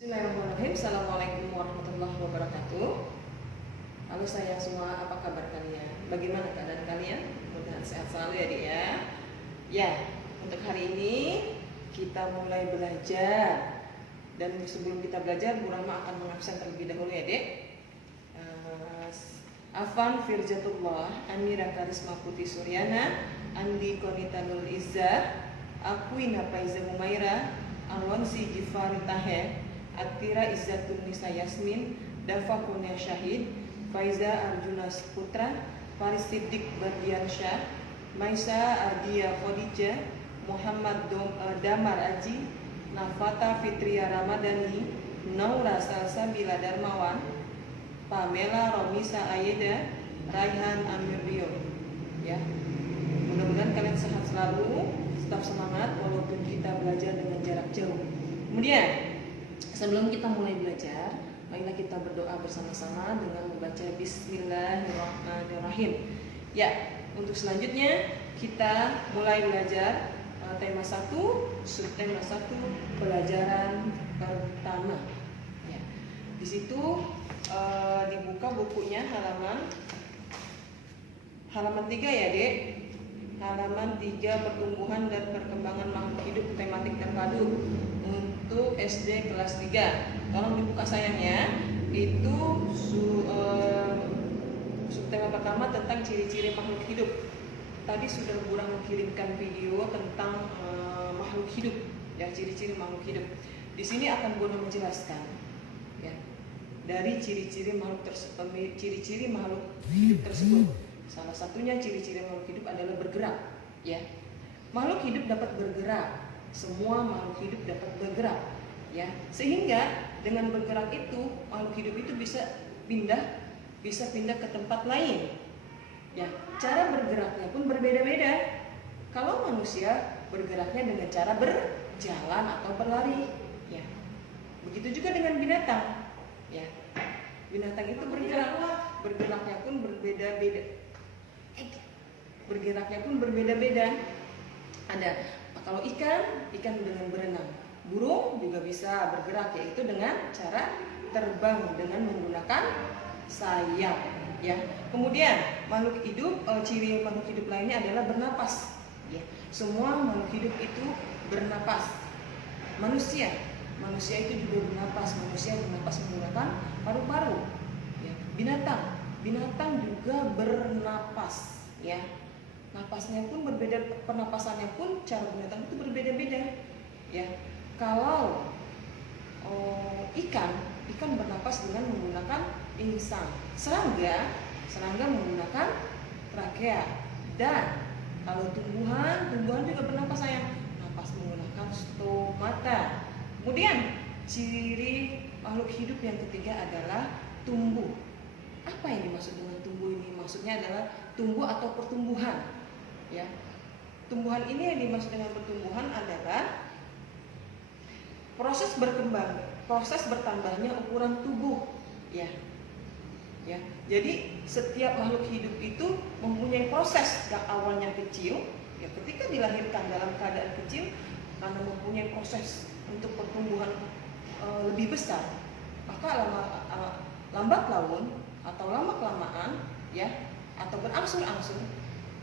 Bismillahirrahmanirrahim. Assalamualaikum warahmatullahi wabarakatuh. Halo sayang semua, apa kabar kalian? Bagaimana keadaan kalian? Mudah-mudahan sehat selalu ya Dek ya. Ya, untuk hari ini kita mulai belajar. Dan sebelum kita belajar, Bu Rahma akan mengabsen terlebih dahulu ya Dek. Afan Firjatullah, Amira Karisma Putih Suryana, Andi Konitanul Izzah, Akuina Faiza Humaira, Alwansi Gifari Taher, Atira Izzatun Nisa Yasmin, Dafa Kurnia Syahid, Faiza Arjuna Putra, Faris Siddiq Bardiansyah, Maisa Ardia Khadijah, Muhammad Damar Aji, Nafata Fitria Ramadhani, Naura Salsabila Darmawan, Pamela Romisa Ayeda, Raihan Amir Rio. Ya, mudah-mudahan kalian sehat selalu, tetap semangat walaupun kita belajar dengan jarak jauh. Kemudian sebelum kita mulai belajar, marilah kita berdoa bersama-sama dengan membaca Bismillahirrahmanirrahim. Ya, untuk selanjutnya kita mulai belajar tema 1, subtema 1, pelajaran pertama. Ya, di situ dibuka bukunya halaman 3 ya Dek. Halaman 3, pertumbuhan dan perkembangan makhluk hidup, tematik terpadu untuk SD kelas 3. Tolong dibuka sayang ya. Itu subtema pertama tentang ciri-ciri makhluk hidup. Tadi sudah kurang mengirimkan video tentang makhluk hidup, ya, ciri-ciri makhluk hidup. Di sini akan Bono menjelaskan, ya, dari ciri-ciri makhluk hidup tersebut. Salah satunya ciri-ciri makhluk hidup adalah bergerak, ya. Makhluk hidup dapat bergerak. Semua makhluk hidup dapat bergerak, ya. Sehingga dengan bergerak itu makhluk hidup itu bisa pindah ke tempat lain. Ya, cara bergeraknya pun berbeda-beda. Kalau manusia bergeraknya dengan cara berjalan atau berlari, ya. Begitu juga dengan binatang, ya. Binatang itu bergeraknya pun berbeda-beda. Ada kalau ikan dengan berenang. Burung juga bisa bergerak, yaitu dengan cara terbang dengan menggunakan sayap, ya. Kemudian makhluk hidup, ciri makhluk hidup lainnya adalah bernapas, ya. Semua makhluk hidup itu bernapas. Manusia itu juga bernapas. Manusia bernapas menggunakan paru-paru, ya. Binatang juga bernapas, ya. Napasnya pun berbeda, pernapasannya pun cara binatang itu berbeda-beda, ya. Kalau ikan bernapas dengan menggunakan insang. Serangga menggunakan trakea. Dan kalau tumbuhan juga bernapas sayang. Napas menggunakan stomata. Kemudian ciri makhluk hidup yang ketiga adalah tumbuh. Apa yang dimaksud dengan tumbuh ini? Maksudnya adalah tumbuh atau pertumbuhan, ya. Tumbuhan ini yang dimaksud dengan pertumbuhan adalah proses bertambahnya ukuran tubuh, ya. Ya. Jadi setiap makhluk hidup itu mempunyai proses yang awalnya kecil, ya, ketika dilahirkan dalam keadaan kecil, karena mempunyai proses untuk pertumbuhan lebih besar, maka lambat laun atau lama kelamaan, ya, atau berangsur-angsur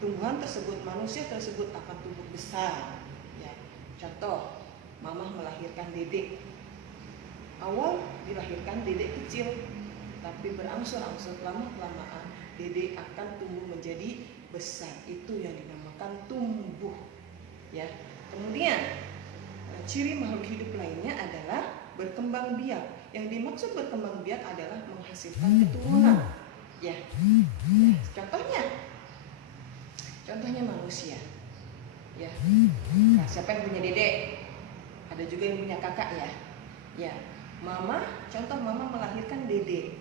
tumbuhan tersebut, manusia tersebut akan tumbuh besar, ya. Contoh, mamah melahirkan dedek. Awal dilahirkan dedek kecil, tapi berangsur-angsur lama kelamaan dedek akan tumbuh menjadi besar. Itu yang dinamakan tumbuh, ya. Kemudian ciri makhluk hidup lainnya adalah berkembang biak. Yang dimaksud berkembang biak adalah menghasilkan keturunan, ya. Contohnya manusia, ya. Nah, siapa yang punya dedek? Ada juga yang punya kakak, ya. Ya, mama melahirkan dedek,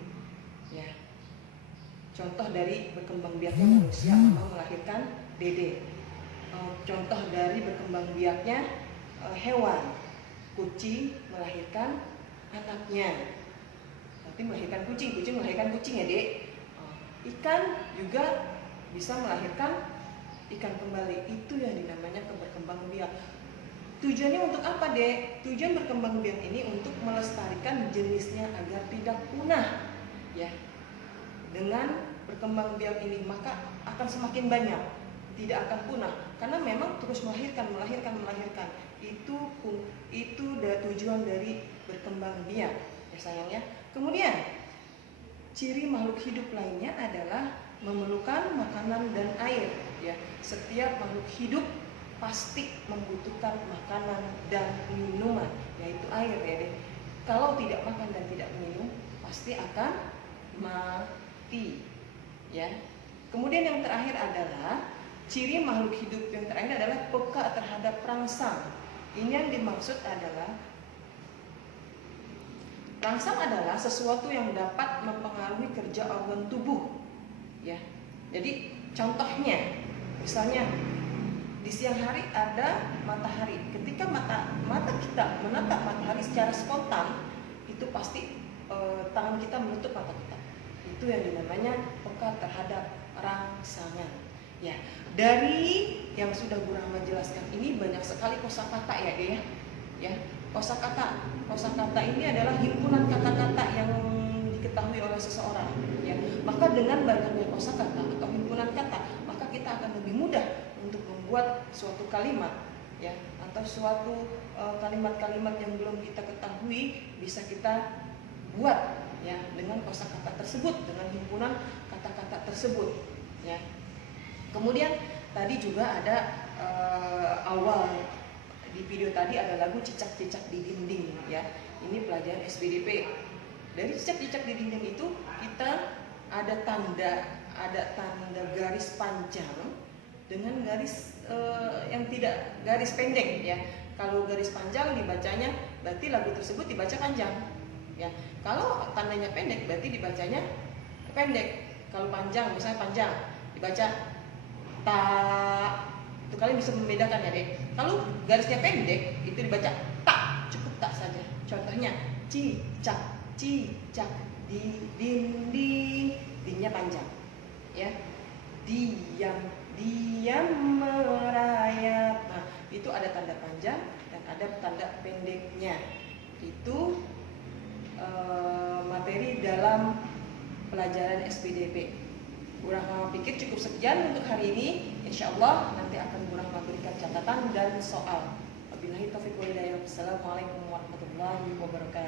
ya. Contoh dari berkembang biaknya manusia, mama melahirkan dedek. Contoh dari berkembang biaknya hewan, kucing melahirkan anaknya. Berarti melahirkan kucing melahirkan kucing, ya Dek. Ikan juga bisa melahirkan ikan kembali. Itu yang dinamanya berkembang biak. Tujuannya untuk apa, Dek? Tujuan berkembang biak ini untuk melestarikan melestarikan jenisnya agar tidak punah. Ya, dengan berkembang biak ini maka akan semakin banyak, tidak akan punah, karena memang terus melahirkan. Itu tujuan dari berkembang biak, ya sayangnya. Kemudian ciri makhluk hidup lainnya adalah memerlukan makanan dan air. Ya, setiap makhluk hidup pasti membutuhkan makanan dan minuman, yaitu air ya deh. Kalau tidak makan dan tidak minum, pasti akan mati. Ya. Kemudian yang terakhir adalah ciri makhluk hidup yang terakhir adalah peka terhadap rangsang. Ini yang dimaksud adalah rangsang adalah sesuatu yang dapat mempengaruhi kerja organ tubuh. Ya. Jadi contohnya, misalnya di siang hari ada matahari. Ketika mata kita menatap matahari secara spontan, itu pasti tangan kita menutup mata kita. Itu yang dinamanya peka terhadap rangsangan. Ya, dari yang sudah Bu Rahma jelaskan ini banyak sekali kosakata ya, dia. Ya, kosakata ini adalah himpunan kata-kata yang diketahui oleh seseorang. Ya, maka dengan banyaknya kosakata atau himpunan kata, maka kita akan lebih mudah untuk membuat suatu kalimat, ya, atau suatu kalimat-kalimat yang belum kita ketahui bisa kita buat, ya, dengan kosakata tersebut, dengan himpunan kata-kata tersebut, ya. Kemudian tadi juga ada awal di video tadi ada lagu cicak-cicak di dinding, ya. Ini pelajaran SPDP. Dari cicak-cicak di dinding itu kita ada tanda garis panjang dengan garis yang tidak garis pendek, ya. Kalau garis panjang dibacanya berarti lagu tersebut dibaca panjang, ya. Kalau tandanya pendek berarti dibacanya pendek. Kalau panjang, misalnya panjang dibaca ta. Itu kalian bisa membedakan ya deh. Kalau garisnya pendek itu dibaca tak, cukup tak saja. Contohnya cicak di dinding, dindingnya panjang, ya. Diam merayap. Nah, itu ada tanda panjang dan ada tanda pendeknya. Itu materi dalam pelajaran SPDP. Bu Rahma pikir cukup sekian untuk hari ini. Insya Allah nanti akan Bu Rahma berikan catatan dan soal. Wabillahi taufiq wal hidayah. Wassalamualaikum warahmatullahi wabarakatuh.